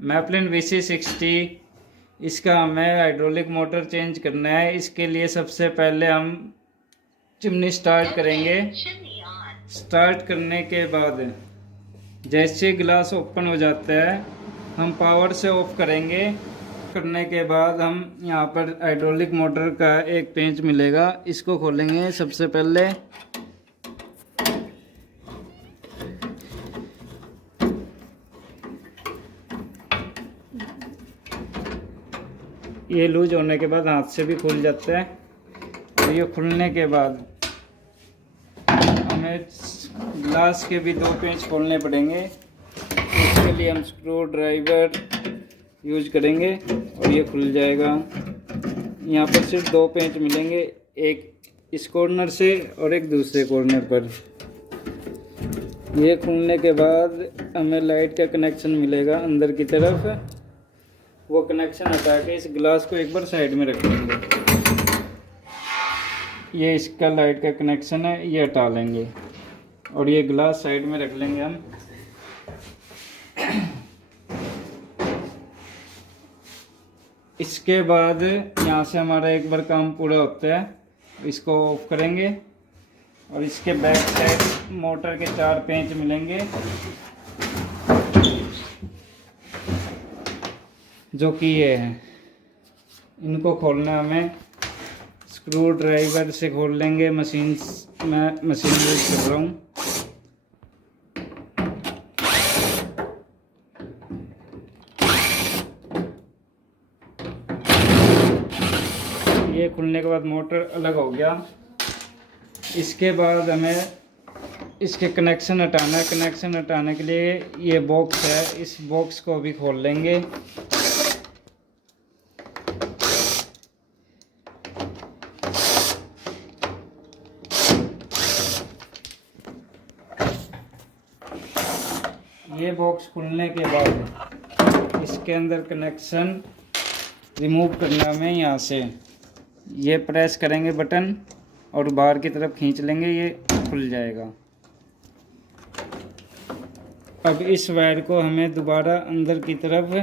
मैपलिन VC60, इसका हमें hydraulic motor change करना है। इसके लिए सबसे पहले हम चिमनी स्टार्ट करेंगे। स्टार्ट करने के बाद जैसे ग्लास ओपन हो जाता है हम पावर से ऑफ करेंगे। करने के बाद हम यहाँ पर हाइड्रोलिक मोटर का एक पेंच मिलेगा, इसको खोलेंगे। सबसे पहले ये लूज होने के बाद हाथ से भी खुल जाता है। और ये खुलने के बाद हमें ग्लास के भी 2 पेंच खोलने पड़ेंगे। इसके लिए हम स्क्रू ड्राइवर यूज करेंगे और ये खुल जाएगा। यहाँ पर सिर्फ 2 पेंच मिलेंगे, एक इस कॉर्नर से और एक दूसरे कॉर्नर पर। ये खुलने के बाद हमें लाइट का कनेक्शन मिलेगा अंदर की तरफ। वो कनेक्शन हटा के इस ग्लास को एक बार साइड में रख लेंगे। ये इसका लाइट का कनेक्शन है, ये हटा लेंगे और ये ग्लास साइड में रख लेंगे हम। इसके बाद यहाँ से हमारा एक बार काम पूरा होता है। इसको ऑफ करेंगे और इसके बैक साइड मोटर के 4 पेंच मिलेंगे, जो कि ये है। इनको खोलना हमें स्क्रू ड्राइवर से खोल लेंगे। मशीन यूज कर रहा हूँ। ये खुलने के बाद मोटर अलग हो गया। इसके बाद हमें इसके कनेक्शन हटाना है। कनेक्शन हटाने के लिए ये बॉक्स है, इस बॉक्स को भी खोल लेंगे। ये बॉक्स खुलने के बाद इसके अंदर कनेक्शन रिमूव करना में यहाँ से ये प्रेस करेंगे बटन और बाहर की तरफ खींच लेंगे, ये खुल जाएगा। अब इस वायर को हमें दोबारा अंदर की तरफ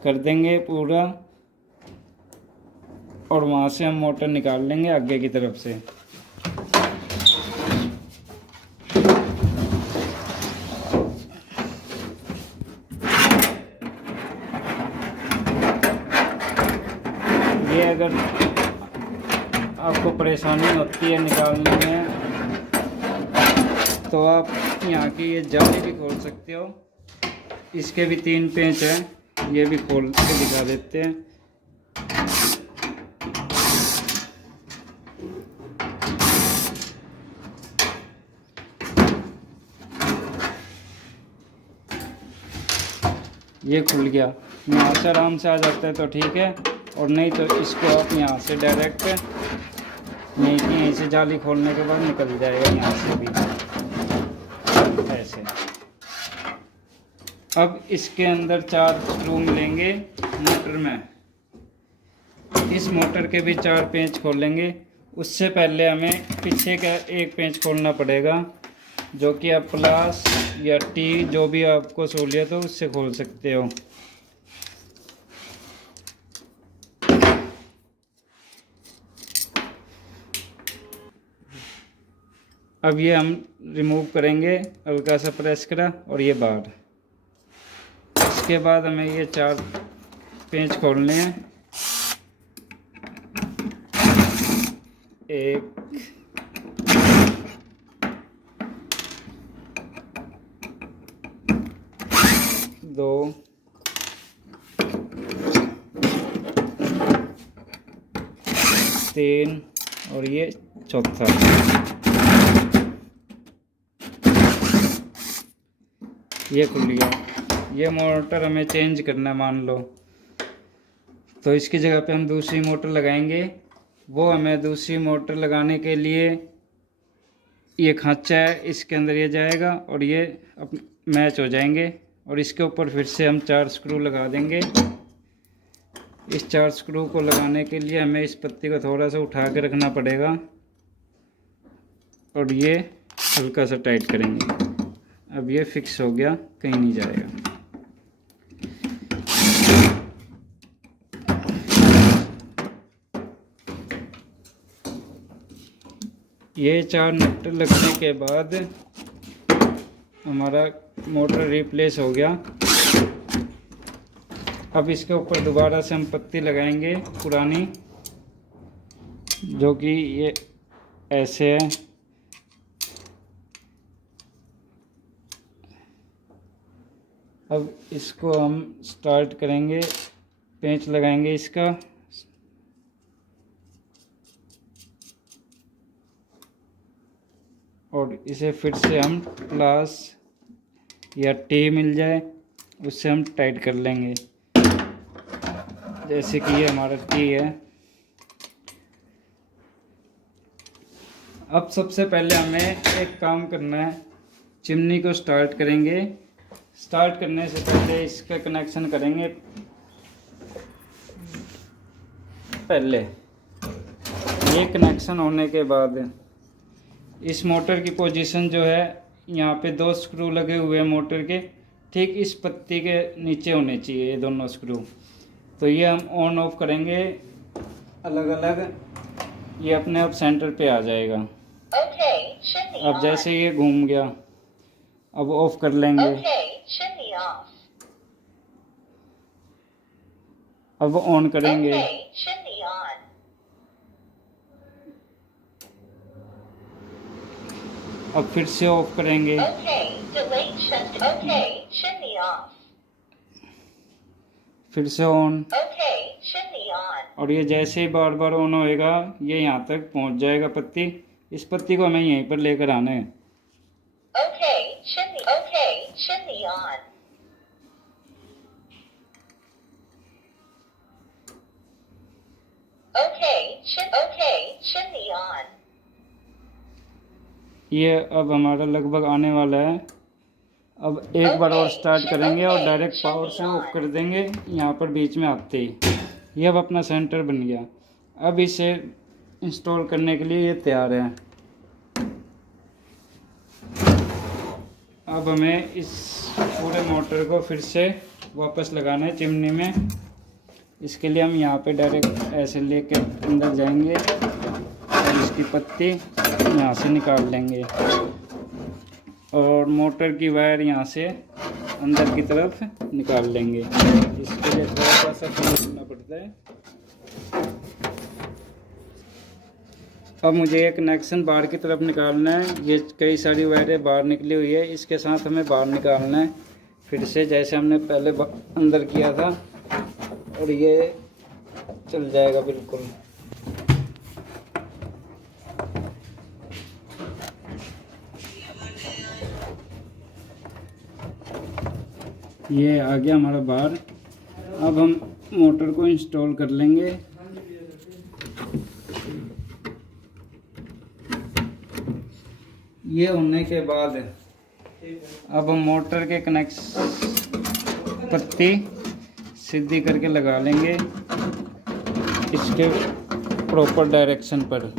कर देंगे पूरा और वहाँ से हम मोटर निकाल लेंगे आगे की तरफ से। ये अगर आपको परेशानी होती है निकालने में तो आप यहाँ की ये जाली भी खोल सकते हो। इसके भी 3 पेंच हैं, ये भी खोल के दिखा देते हैं। ये खुल गया। यहाँ से आराम से आ जाता है तो ठीक है, और नहीं तो इसको आप यहाँ से डायरेक्ट यहीं से जाली खोलने के बाद निकल जाएगा यहाँ से भी ऐसे। अब इसके अंदर 4 स्क्रू मिलेंगे मोटर में। इस मोटर के भी 4 पेंच खोलेंगे। उससे पहले हमें पीछे का एक पेंच खोलना पड़ेगा, जो कि आप प्लस या टी जो भी आपको सहूलियत हो उससे खोल सकते हो। अब ये हम रिमूव करेंगे, हल्का सा प्रेस करा और ये बाहर। इसके बाद हमें ये 4 पेंच खोलने हैं। 1 2 3 और ये चौथा। ये खुल गया। ये मोटर हमें चेंज करना मान लो, तो इसकी जगह पे हम दूसरी मोटर लगाएंगे। वो हमें दूसरी मोटर लगाने के लिए ये खांचा है, इसके अंदर ये जाएगा और ये मैच हो जाएंगे। और इसके ऊपर फिर से हम 4 स्क्रू लगा देंगे। इस 4 स्क्रू को लगाने के लिए हमें इस पत्ती को थोड़ा सा उठा के रखना पड़ेगा और ये हल्का सा टाइट करेंगे। अब ये फिक्स हो गया, कहीं नहीं जाएगा। ये 4 नट लगने के बाद हमारा मोटर रिप्लेस हो गया। अब इसके ऊपर दोबारा से हम पत्ती लगाएंगे पुरानी, जो कि ये ऐसे है। अब इसको हम स्टार्ट करेंगे, पेंच लगाएंगे इसका। और इसे फिर से हम प्लस या टी मिल जाए उससे हम टाइट कर लेंगे, जैसे कि ये हमारा टी है। अब सबसे पहले हमें एक काम करना है, चिमनी को स्टार्ट करेंगे। स्टार्ट करने से पहले इसका कनेक्शन करेंगे। पहले ये कनेक्शन होने के बाद इस मोटर की पोजीशन जो है, यहाँ पे 2 स्क्रू लगे हुए हैं मोटर के, ठीक इस पत्ती के नीचे होने चाहिए ये दोनों स्क्रू। तो ये हम ऑन ऑफ करेंगे अलग अलग, ये अपने आप सेंटर पे आ जाएगा। अब जैसे ये घूम गया, अब ऑफ कर लेंगे। अब ऑन करेंगे। अब फिर से ऑफ करेंगे। फिर से ऑन। और ये जैसे ही बार बार ऑन होएगा ये यहाँ तक पहुँच जाएगा पत्ती। इस पत्ती को हमें यहीं पर लेकर आना है। ये अब हमारा लगभग आने वाला है। अब एक बार और स्टार्ट करेंगे और डायरेक्ट पावर से ऑफ कर देंगे यहाँ पर बीच में आते ही। ये अब अपना सेंटर बन गया। अब इसे इंस्टॉल करने के लिए ये तैयार है। अब हमें इस पूरे मोटर को फिर से वापस लगाना है चिमनी में। इसके लिए हम यहाँ पे डायरेक्ट ऐसे लेके अंदर जाएंगे और इसकी पत्ती यहाँ से निकाल लेंगे और मोटर की वायर यहाँ से अंदर की तरफ निकाल लेंगे। इसके लिए थोड़ा सा करना पड़ता है। अब मुझे एक कनेक्शन बाहर की तरफ निकालना है। ये कई सारी वायरें बाहर निकली हुई है, इसके साथ हमें बाहर निकालना है फिर से, जैसे हमने पहले अंदर किया था, और ये चल जाएगा बिल्कुल। ये आ गया हमारा बाहर। अब हम मोटर को इंस्टॉल कर लेंगे। ये होने के बाद अब हम मोटर के कनेक्शन पत्ती सीधी करके लगा लेंगे इसके प्रॉपर डायरेक्शन पर।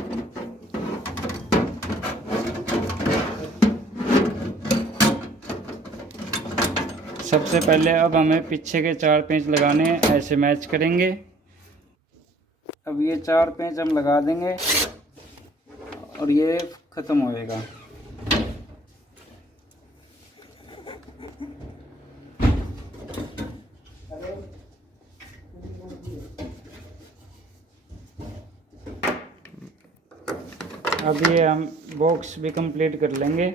सबसे पहले अब हमें पीछे के 4 पेंच लगाने हैं, ऐसे मैच करेंगे। अब ये 4 पेंच हम लगा देंगे और ये ख़त्म होएगा। अब ये हम बॉक्स भी कंप्लीट कर लेंगे।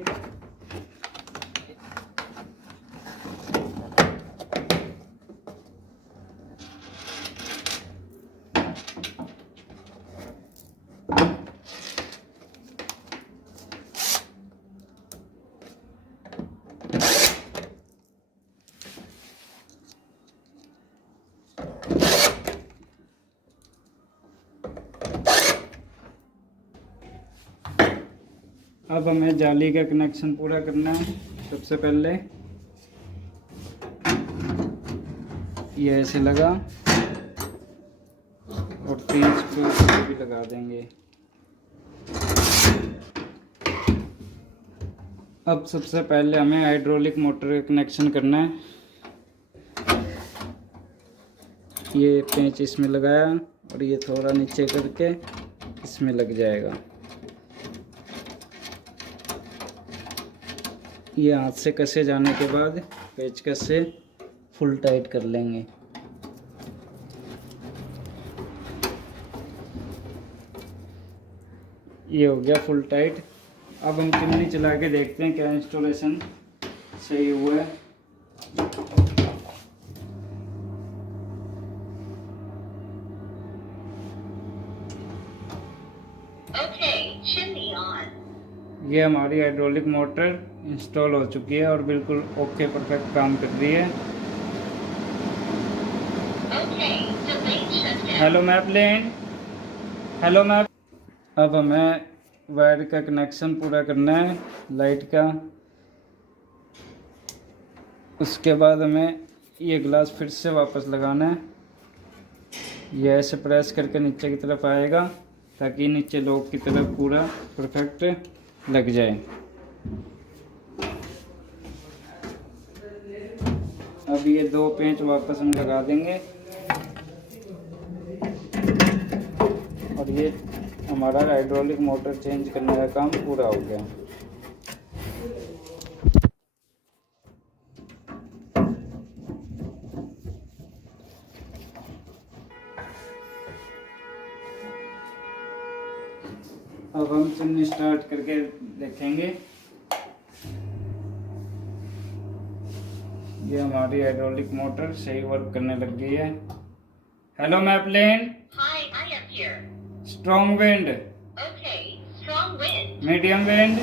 अब हमें जाली का कनेक्शन पूरा करना है। सबसे पहले ये ऐसे लगा और 3 स्क्रू भी लगा देंगे। अब सबसे पहले हमें हाइड्रोलिक मोटर का कनेक्शन करना है। ये पेंच इसमें लगाया और ये थोड़ा नीचे करके इसमें लग जाएगा। ये हाथ से कसे जाने के बाद पेचकस से फुल टाइट कर लेंगे। ये हो गया फुल टाइट। अब हम चिमनी चला के देखते हैं क्या इंस्टॉलेशन सही हुआ है। ये हमारी हाइड्रोलिक मोटर इंस्टॉल हो चुकी है और बिल्कुल ओके परफेक्ट काम कर रही है। Hello map land, hello map. अब हमें वायर का कनेक्शन पूरा करना है लाइट का। उसके बाद हमें ये ग्लास फिर से वापस लगाना है। ये ऐसे प्रेस करके नीचे की तरफ आएगा ताकि नीचे लॉक की तरफ पूरा परफेक्ट लग जाए। अब ये 2 पेंच वापस हम लगा देंगे और ये हमारा हाइड्रोलिक मोटर चेंज करने का काम पूरा हो गया। अब हम चिमनी स्टार्ट करके देखेंगे। ये हमारी हाइड्रोलिक मोटर सही वर्क करने लग गई है। Hello map land. Hi, I am here. Strong wind, Okay, strong wind. Medium wind,